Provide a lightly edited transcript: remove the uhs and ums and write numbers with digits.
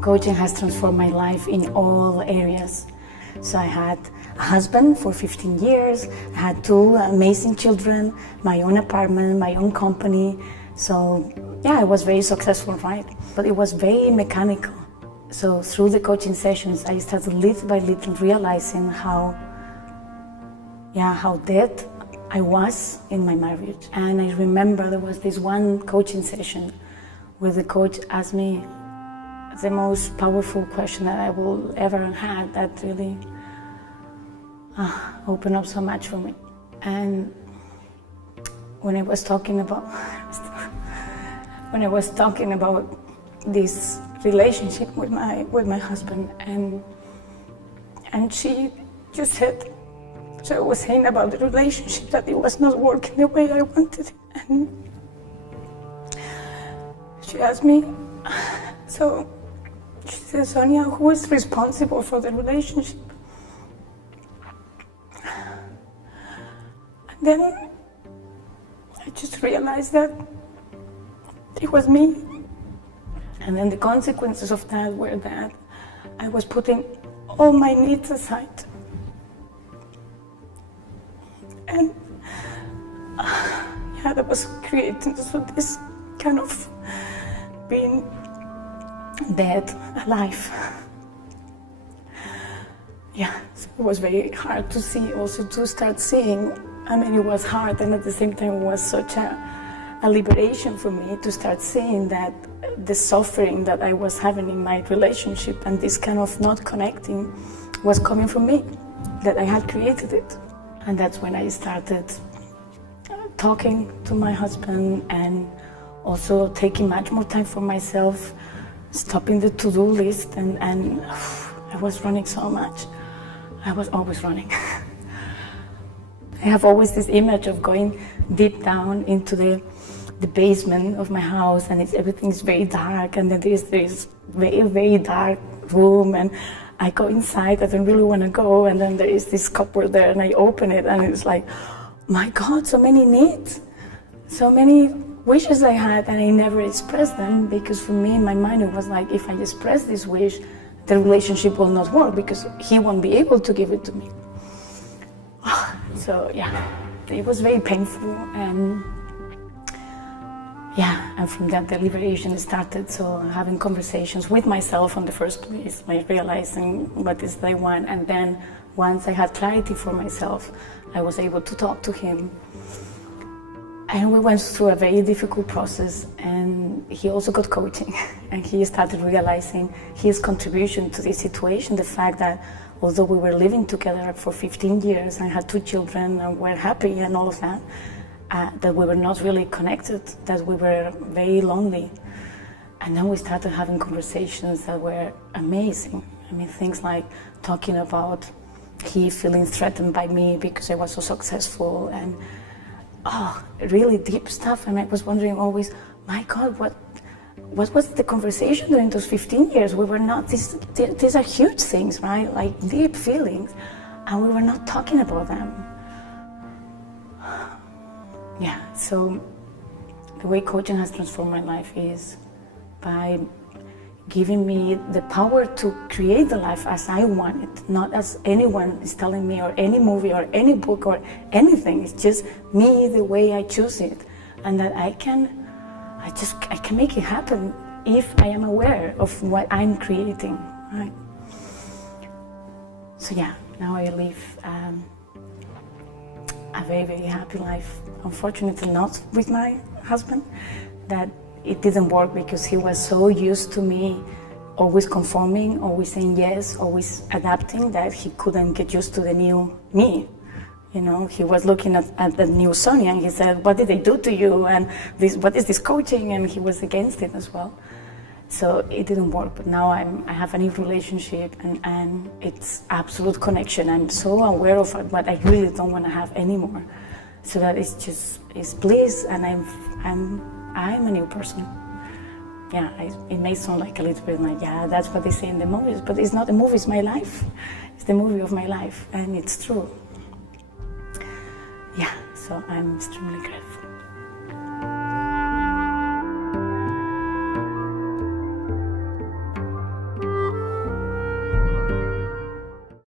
Coaching has transformed my life in all areas. So I had a husband for 15 years, I had 2 amazing children, my own apartment, my own company. So yeah, I was very successful, right? But it was very mechanical. So through the coaching sessions, I started little by little realizing how dead I was in my marriage. And I remember there was this one coaching session where the coach asked me the most powerful question that I will ever have, that really opened up so much for me. And when I was talking about this relationship with my husband, and she just said, so I was saying about the relationship that it was not working the way I wanted, and she asked me, so she said, Sonja, who is responsible for the relationship? And then I just realized that it was me. And then the consequences of that were that I was putting all my needs aside. And that was creating this kind of being dead, alive. So it was very hard to see, also to start seeing. I mean, it was hard, and at the same time it was such a liberation for me to start seeing that the suffering that I was having in my relationship and this kind of not connecting was coming from me, that I had created it. And that's when I started talking to my husband and also taking much more time for myself, stopping the to-do list, and I was running so much. I was always running. I have always this image of going deep down into the basement of my house, and everything's very dark, and then there's this very, very dark room, and I go inside, I don't really want to go, and then there is this cupboard there, and I open it, and it's like, my God, so many needs, so many wishes I had, and I never expressed them, because for me, in my mind, it was like, if I express this wish, the relationship will not work, because he won't be able to give it to me. So it was very painful, and from that the liberation started. So having conversations with myself in the first place, like realizing what is I want, and then once I had clarity for myself, I was able to talk to him. And we went through a very difficult process, and he also got coaching, and he started realizing his contribution to this situation, the fact that although we were living together for 15 years and had 2 children and were happy and all of that, that we were not really connected, that we were very lonely. And then we started having conversations that were amazing. I mean, things like talking about he feeling threatened by me because I was so successful, and really deep stuff. And I was wondering always, my God, what was the conversation during those 15 years? We were not, these are huge things, right? Like deep feelings, and we were not talking about them. So the way coaching has transformed my life is by giving me the power to create the life as I want it, not as anyone is telling me, or any movie or any book or anything. It's just me, the way I choose it, and that I can make it happen if I am aware of what I'm creating, right? So now I live a very, very happy life. Unfortunately not with my husband, that it didn't work because he was so used to me always conforming, always saying yes, always adapting, that he couldn't get used to the new me. You know, he was looking at the new Sonja, and he said, what did they do to you? And what is this coaching? And he was against it as well. So it didn't work, but now I have a new relationship, and it's absolute connection. I'm so aware of what I really don't want to have anymore. So that it's bliss, and I'm a new person. It may sound like a little bit like, that's what they say in the movies, but it's not the movie, it's my life. It's the movie of my life, and it's true. So I'm extremely grateful.